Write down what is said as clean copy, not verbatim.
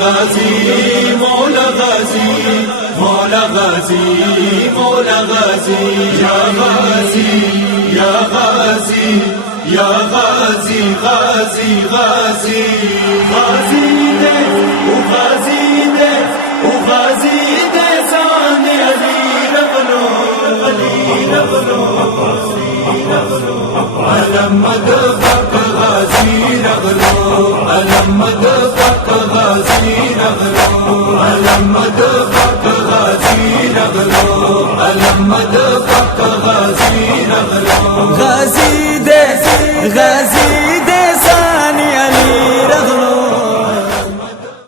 गाजी मौला गाजी मौला गाजी मौला गाजी या गाजी या गाजी या गाजी गाजी गाजी गाजी दे ओ गाजी दे ओ गाजी दे साने अली रगलो अलमद फक गाजी रगलो अलमद फक गाजी रगलो अलमद फक गाजी रगलो अलमद फक गाजी रगलो गाजी